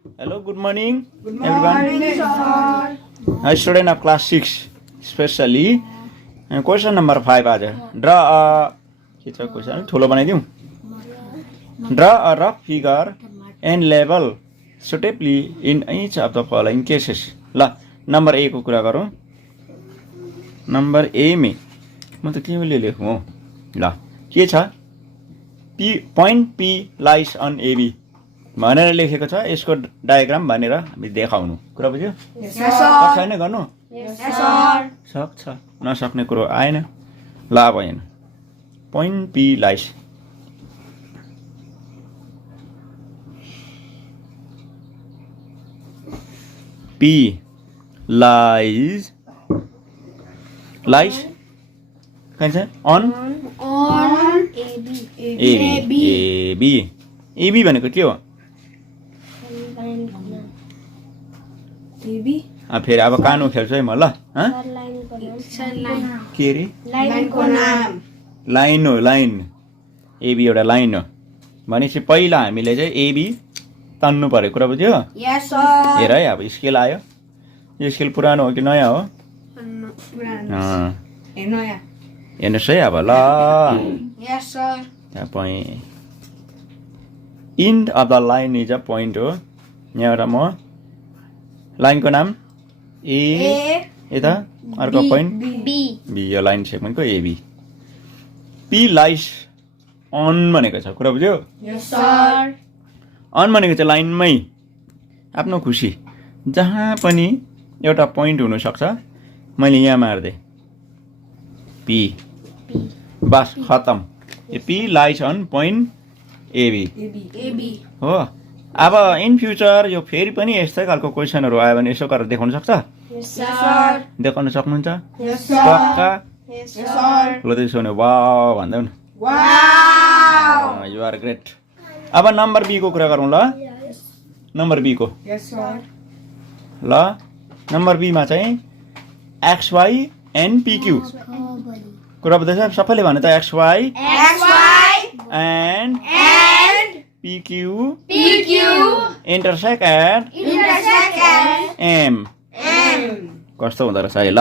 Hello, good morning, Good everyone. morning, sir. Student of class 6, especially question number 5 आज. Draw a question. ठुलो बनाइदिउँ. Draw a rough figure and label suitably in each of the following cases. ल number ए को कुरा गरौँ. Number ए में म त के लेखौँ हौ. ल के छ? point P lies on AB भनेर लेखेको छ. यसको डायग्राम भनेर हामी देखाउनु. कुरा बुझ्यो? Yes, sir. छैन गर्नु? Yes, sir. सक्छ. नसक्ने कुरो आएन. ल अब हेर्नु. point P lies. P lies कहाँ छ? On AB भनेको के हो? फेरि अब कानो खेल्छु है म. ल के अरे? लाइन हो. लाइन. एबी एउटा लाइन हो भनेपछि पहिला हामीले चाहिँ एबी तान्नु पर्यो. कुरा बुझ्यो? Yes, sir. हेर है अब स्केल आयो. यो स्केल पुरानो हो कि नयाँ हो? हेर्नुहोस् है अब. ल Yes, sir. point end of the line is a point हो. यहाँबाट म लाइनको नाम ए यता अर्को पोइन्ट बी. यो लाइन सेगमेन्टको एबी. पी लाइस अन भनेको छ. कुरा बुझ्यो? Yes, sir. अन भनेको चाहिँ लाइनमै आफ्नो खुसी जहाँ पनि एउटा पोइन्ट हुनसक्छ. मैले यहाँ मार्दै पी बस खतम. P lies on point AB हो. अब इन फ्युचर यो फेरि पनि यस्तै खालको क्वेसनहरू आयो भने यसो गरेर देखाउन सक्छ? Yes, sir. देखाउन सक्नुहुन्छ? Yes, sir. पक्का? Yes, sir. ल त्यसो भने वाउ भन्दै न. Wow. You are great. अब नम्बर बी को कुरा गरौँ. ल नम्बर बी को. Yes, sir. ल नम्बर बी मा चाहिँ XY एन्ड PQ कुरा बुझ्दैछ? सबैले भने त XY and PQ intersect at M. कस्तो हुँदो रहेछ है. ल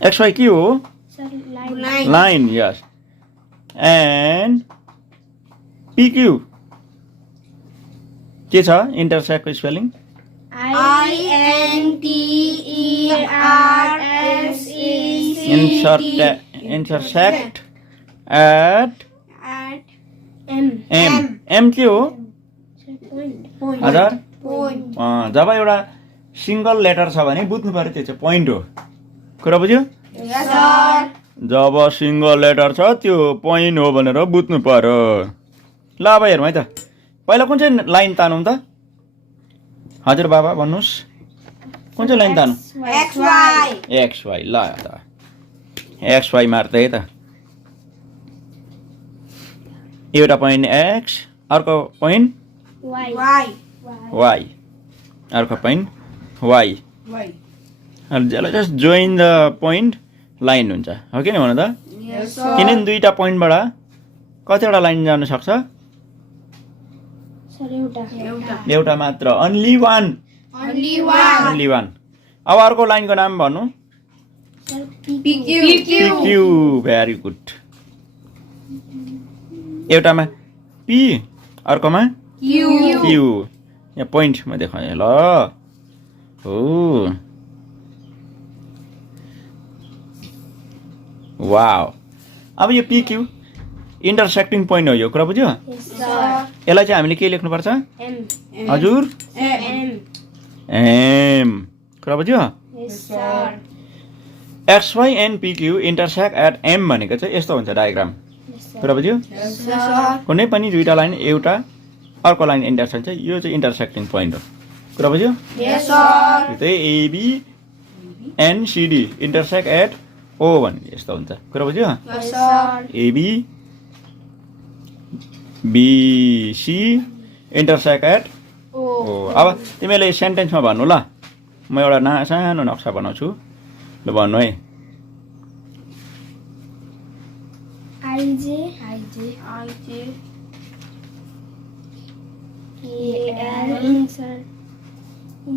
XY के हो? लाइन. यस. एन्ड PQ के छ? इन्टरसेक्टको spelling intersect at M. M के हो? हजुर जब एउटा सिंगल लेटर छ भने बुझ्नु पर्यो त्यो चाहिँ पोइन्ट हो. कुरा बुझ्यो? Yes, sir. जब सिंगल लेटर छ त्यो पोइन्ट हो भनेर बुझ्नु पर्यो. ल अब हेरौँ है त. पहिला कुन चाहिँ लाइन तानौँ त? हजुर बाबा भन्नुहोस्. कुन चाहिँ लाइन तानौँ? XY. ल त XY मार्दै है त. एउटा पोइन्ट X अर्को पोइन्ट Y अर्को point Y. Just join the point line हुन्छ. हो कि भन त? Yes, sir. किनभने दुईटा पोइन्टबाट कतिवटा लाइन जान सक्छ? एउटा मात्र. Only one. अब अर्को लाइनको नाम भन्नु. PQ. Very good. एउटामा P अर्कोमा Q. यहाँ पोइन्टमा देखाएँ. ल हो. वाउ. अब यो PQ इन्टरसेक्टिङ पोइन्ट हो. यो कुरा बुझ्यो? यसलाई चाहिँ हामीले के लेख्नुपर्छ? हजुर M. कुरा बुझ्यो? XY and PQ intersect at M भनेको चाहिँ यस्तो हुन्छ डायग्राम. कुरा बुझ्यो? कुनै पनि दुईटा लाइन एउटा अर्को लाइन इन्टरसेक्ट चाहिँ यो चाहिँ इन्टरसेक्टिङ पोइन्ट हो. कुरा बुझ्यो? यो चाहिँ AB and CD intersect at O भन्ने यस्तो हुन्छ. कुरा बुझ्यो? AB BC intersect at O. अब तिमीले सेन्टेन्समा भन्नु. ल म एउटा सानो नक्सा बनाउँछु. ल भन्नु है.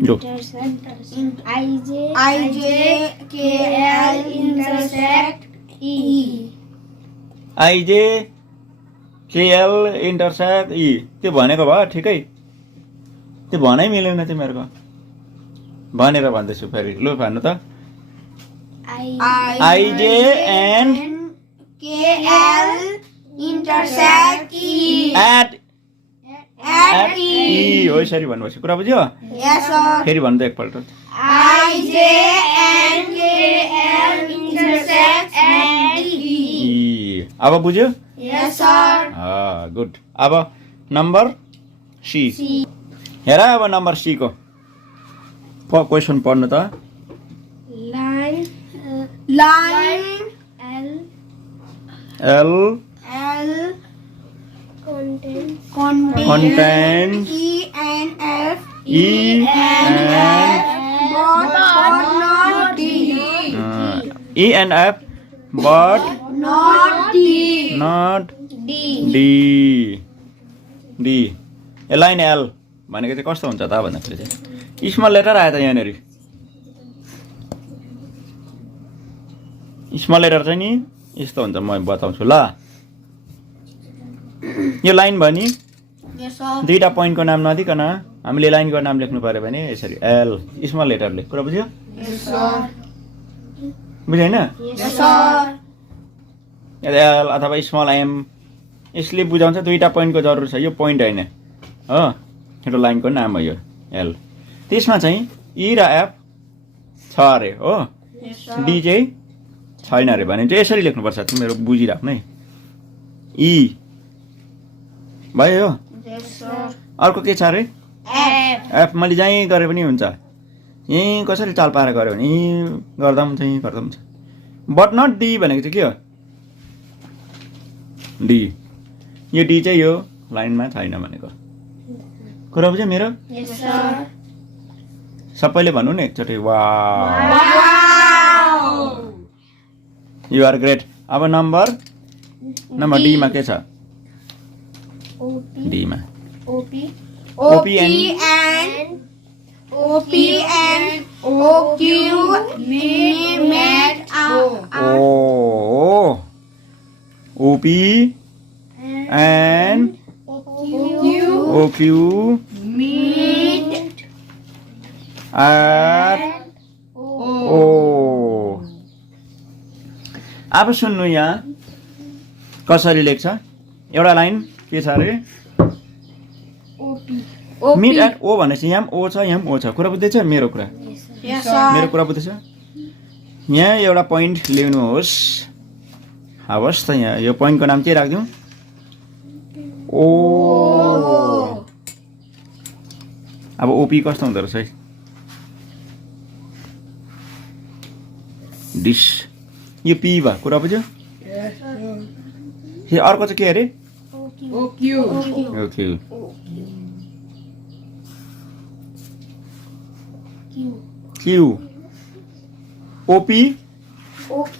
Go. IJKL intersect E. IJKL intersect E. त्यो भनेको भयो ठिकै, त्यो भनै मिलेन तिमीहरूको, भनेर भन्दैछु फेरि, लु भन्नु त। IJ and KL intersect E. at At E. हो यसरी भन्नुपर्छ, कुरा बुझ्यो? Yes, sir. फेरि भन्नु त एकपल्ट। IJ and KL intersect at E. अब बुझ्यो? Yes, sir. गुड। अब नम्बर सी हेर, अब नम्बर सी को क्वेसन पढ्नु त। Line L contains E and F but not D. E and F but Not D. not D. D. A line L भनेको चाहिँ कस्तो हुन्छ त भन्दाखेरि चाहिँ स्मल लेटर आयो त यहाँनिर। स्मल लेटर चाहिँ नि यस्तो हुन्छ, म बताउँछु ल। यो लाइन भयो नि, Yes, sir. दुईटा पोइन्टको नाम नदिकन हामीले लाइनको नाम लेख्नु पर्यो भने यसरी एल स्मल लेटरले, कुरा बुझ्यो? Yes, sir. बुझ्यो होइन? Yes, sir. एल अथवा स्मल एम, यसले बुझाउँछ दुईटा पोइन्टको जरुरी छ, यो पोइन्ट होइन हो, यो लाइनको नाम हो यो एल। त्यसमा चाहिँ ई र एफ छ अरे हो, Yes, sir. डी चाहिँ छैन अरे भने चाहिँ यसरी लेख्नुपर्छ, तिमीहरू बुझिराख्नु है। ई भयो। Yes, sir. अर्को के छ अरे? F. एफ मैले जहीँ गरे पनि हुन्छ, यहीँ कसरी चाल पाएर गऱ्यो भने यहीँ गर्दा पनि हुन्छ, यहीँ गर्दा पनि हुन्छ। बट नट डी भनेको चाहिँ के हो? डी, यो डी चाहिँ यो लाइनमा छैन भनेको, कुरा बुझ्यो मेरो? Yes, sir. सबैले भन्नु न एकचोटि, wow, Wow. You are great. अब नम्बर डीमा के छ? डीमा OP and OQ made OP and OQ meet at O। अब सुन्नु, यहाँ कसरी लेख्छ? एउटा लाइन के छ अरे? मिट एट ओ भनेपछि यहाँ पनि ओ छ, यहाँ पनि ओ छ, कुरा बुझ्दैछ मेरो कुरा? Yes, sir. मेरो कुरा बुझ्दैछ? यहाँ एउटा पोइन्ट ल्याउनुहोस्, हवस् त। यहाँ यो पोइन्टको नाम के राखिदिउँ? ओ। अब ओपी कस्तो हुँदो रहेछ है? डिस, यो पी भयो, कुरा बुझ्यो? अर्को चाहिँ के अरे? OQ ओके, क्यू, ओपी,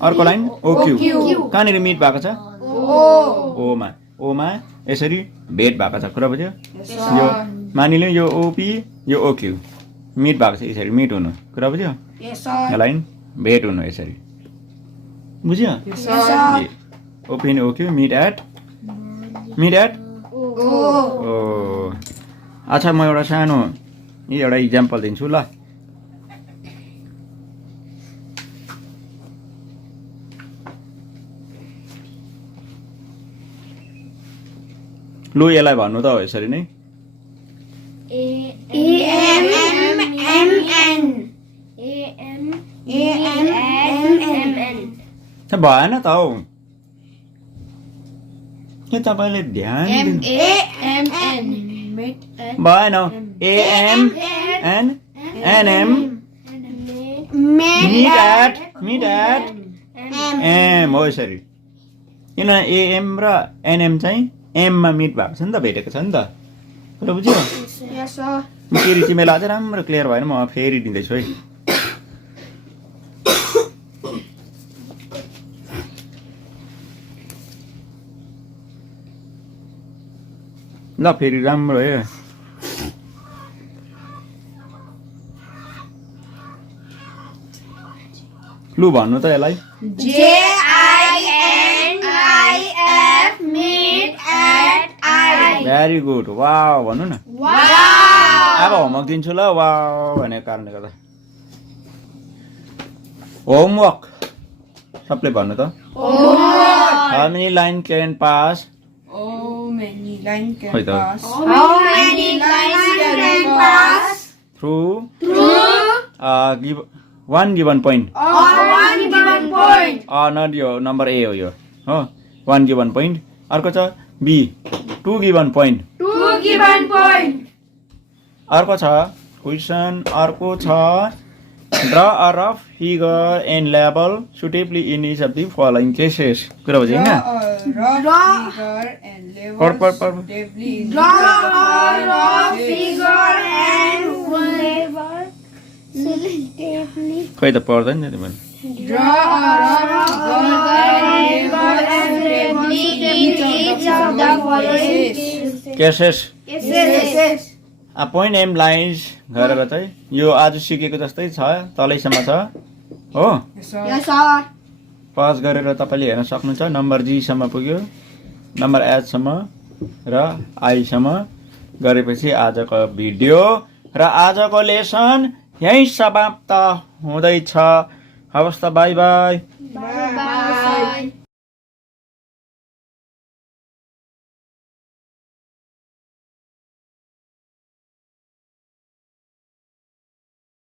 अर्को लाइन ओक्यू, कहाँनिर मिट भएको छ? ओमा, ओमा यसरी भेट भएको छ, कुरा बुझ्यो? यो मानिलिउँ यो ओपी यो ओक्यू मिट भएको छ, यसरी मिट हुनु, कुरा बुझ्यो? Yes, sir. यो लाइन भेट हुनु यसरी, बुझ्यो? Yes, sir. OP and OQ meet at O. O. अच्छा, म एउटा सानो एउटा इक्जाम्पल दिन्छु ल। लु यसलाई भन्नु त हो यसरी नै, भएन त हौ, के तपाईँले ध्यान भएन? AM and NM meet at M हो यसरी। किन एएम र एनएम चाहिँ एममा मिट भएको छ नि त, भेटेको छ नि त, कुरा बुझ्यो? Yes, sir. फेरि तिमीलाई अझै राम्रो क्लियर भएन, म फेरि दिँदैछु है। ल फेरि राम्रो है, लु भन्नु त यसलाई JINIF meet at I. Very good wow भन्नु न Wow. अब होमवर्क दिन्छु ल वाव भनेको कारणले गर्दा होमवर्क सबले भन्नु त How many line can pass Oh, many line can Wait, pass. How many lines can pass through through give one given point on one given point? not यो नम्बर A हो यो हो one given point अर्को छ B two given point Two given point. अर्को छ question अर्को छ draw a rough figure and label suitably in each of the following cases कुरा बुझ्यो Draw हैन a rough figure and पढ label पढ suitably in Draw each of the a following rough cases. figure and label suitably. खै त पढ्दैन नि तिमीले Draw a rough figure and label suitably in each of the following cases Yes. Point M lines गरेर चाहिँ यो आज सिकेको जस्तै छ तलैसम्म छ हो Yes, sir. Yes, sir. Pause गरेर तपाईँले हेर्न सक्नुहुन्छ नम्बर जीसम्म पुग्यो नम्बर एचसम्म र आईसम्म गरेपछि आजको भिडियो र आजको लेसन यहीँ समाप्त हुँदैछ हवस् त बाई बाई